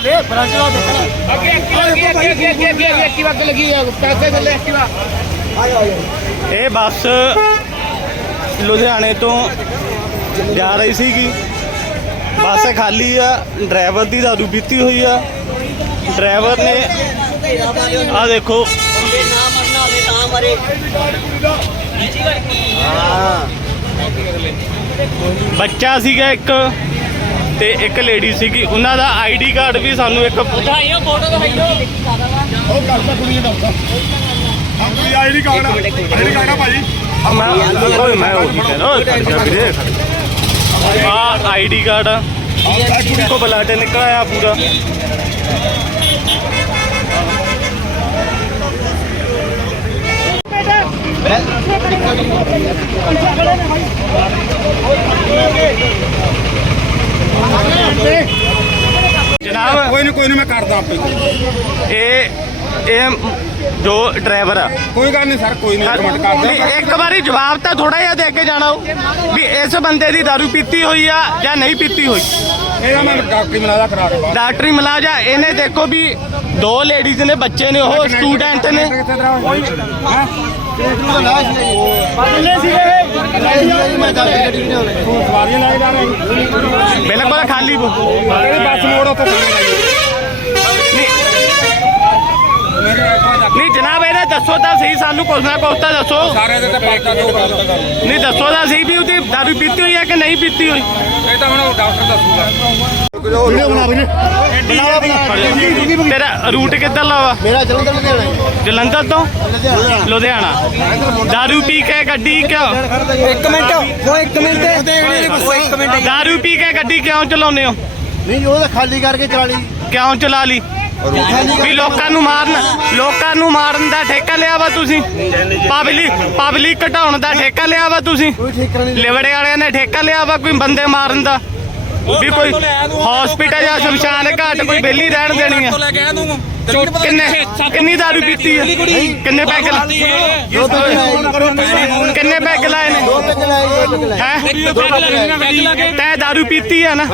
ਅੱਗੇ ਅੱਗੇ ਅੱਗੇ ਅੱਗੇ ਅੱਗੇ ਅੱਗੇ ਅੱਗੇ ਐਕਟਿਵਾ ਅੱਗੇ ਲੱਗੀ ਆ ਪੈਸੇ ਥੱਲੇ ਐਕਟਿਵਾ। ਇਹ ਬੱਸ ਲੁਧਿਆਣੇ ਤੋਂ ਜਾ ਰਹੀ ਸੀਗੀ। ਬੱਸ ਖਾਲੀ ਆ ਡਰਾਈਵਰ ਦੀ ਦਾਰੂ ਪੀਤੀ ਹੋਈ ਆ। ਡਰਾਈਵਰ ਨੇ ਆ ਦੇਖੋ। ਬੱਚਾ ਸੀਗਾ ਇੱਕ। ਤੇ ਇੱਕ ਲੇਡੀ ਸੀਗੀ ਉਹਨਾਂ ਦਾ ਆਈਡੀ ਕਾਰਡ ਵੀ ਸਾਨੂੰ ਇੱਕ ਦਿਖਾਈਓ ਫੋਟੋ ਦਿਖਾਈਓ। ਉਹ ਕਰਦਾ ਕੁੜੀਆਂ ਦਾ ਆਪਣੀ ਆਈਡੀ ਕਾਰਡ ਆਈਡੀ ਕਾਰਡ ਆ ਭਾਜੀ। ਮੈਂ ਓਏ ਮੈਂ ਉਹ ਕੀ ਕਹਿਣਾ ਓਏ ਖੜ ਜਾ ਵੀਰੇ ਆ ਆਈਡੀ ਕਾਰਡ ਆ। ਕੁੜੀ ਕੋ ਬਲਾਟੇ ਨਿਕਲ ਆਇਆ ਪੂਰਾ। ਕੋਈ ਨਹੀਂ ਕੋਈ ਨਹੀਂ ਮੈਂ ਕਰਦਾ ਆਪੇ। ਇਹ ਇਹ ਜੋ ਡਰਾਈਵਰ ਆ। ਕੋਈ ਗੱਲ ਨਹੀਂ ਸਰ ਕੋਈ ਨਹੀਂ ਇੱਕ ਮਿੰਟ ਵੀ ਕਰਦਾ ਇੱਕ ਵਾਰੀ ਜਵਾਬ ਤਾਂ ਥੋੜਾ ਜਿਹਾ ਦੇ ਕੇ ਜਾਣਾ ਵੀ ਇਸ ਬੰਦੇ ਦੀ ਦਾਰੂ ਪੀਤੀ ਹੋਈ ਆ ਜਾਂ ਨਹੀਂ ਪੀਤੀ ਹੋਈ। ਇਹਦਾ ਮੈਂ ਡਾਕਟਰੀ ਮਲਾਦਾ ਕਰਾ ਬਾਅਦ ਡਾਕਟਰੀ ਮਲਾਜਾ ਇਹਨੇ ਦੇਖੋ ਵੀ ਦੋ ਲੇਡੀਜ਼ ਨੇ ਬੱਚੇ ਨੇ ਉਹ ਸਟੂਡੈਂਟ ਨੇ। ਰਹੇ ਬਿਲਕੁਲ ਖਾਲੀ ਬੱਸ ਮੋੜ ਉੱਥੇ ਨਹੀਂ ਮੇਰੇ ਆਖਾ ਨਹੀਂ ਜਨਾਬ ਇਹਨੇ ਦੱਸੋ ਤਾਂ ਸਹੀ ਸਾਨੂੰ ਕੁਛ ਨਾ ਕੁਛ ਤਾਂ ਦੱਸੋ। ਸਾਰੇ ਦੇ ਤੇ ਪਰਚਾ ਦੋ ਨਹੀਂ ਦੱਸੋ ਤਾਂ ਸਹੀ ਵੀ ਉਹਦੀ ਦਾਰੂ ਪੀਤੀ ਹੋਈ ਹੈ ਕਿ ਨਹੀਂ ਪੀਤੀ ਹੋਈ? ਇਹ ਤਾਂ ਹੁਣ ਡਾਕਟਰ ਦੱਸੂਗਾ। ਵੀਡੀਓ ਬਣਾ ਵੀਰੇ ਤੇਰਾ ਰੂਟ ਕਿੱਧਰ ਵਾ? ਮੇਰਾ ਜਲੰਧਰ ਲੁਧਿਆਣਾ ਜਲੰਧਰ ਤੋਂ? ਲੁਧਿਆਣਾ। ਦਾਰੂ ਪੀ ਕੇ ਗੱਡੀ ਕਿਉਂ? ਇੱਕ ਮਿੰਟ ਉਹ ਇੱਕ ਮਿੰਟ। ਉਹ ਇੱਕ ਮਿੰਟ। ਦਾਰੂ ਪੀ ਕੇ ਗੱਡੀ ਕਿਉਂ ਚਲਾਉਂਦੇ ਹੋ? ਨਹੀਂ ਉਹ ਤਾਂ ਖਾਲੀ ਕਰਕੇ ਚਲਾ ਲਈ। ਕਿਉਂ ਚਲਾ ਲਈ? ਵੀ ਲੋਕਾਂ ਨੂੰ ਮਾਰਨ ਲੋਕਾਂ ਨੂੰ ਮਾਰਨ ਦਾ ਠੇਕਾ ਲਿਆ ਵਾ ਤੁਸੀਂ। ਪਬਲਿਕ ਪਬਲਿਕ ਘਟਾਉਣ ਦਾ ਠੇਕਾ ਲਿਆ ਵਾ ਤੁਸੀਂ। ਲਿਵੜੇ ਵਾਲਿਆਂ ਨੇ ਠੇਕਾ ਲਿਆ ਵਾ ਕੋਈ ਬੰਦੇ ਮਾਰਨ ਦਾ। ਵੀ ਕੋਈ ਹਸਪੀਟਲ ਜਾਂ ਸ਼ਮਸ਼ਾਨ ਘਾਟ ਕੋਈ ਬੇਲੀ ਰਹਿਣ ਦੇਣੀ ਆ। ਕਿੰਨੇ ਕਿੰਨੀ ਦਾਰੂ ਪੀਤੀ ਆ? ਕਿੰਨੇ ਪੈਗ ਕਿੰਨੇ ਪੈਗ ਲਾਏ ਨੇ? ਹੈ? ਤੈ ਦਾਰੂ ਪੀਤੀ ਆ ਨਾ?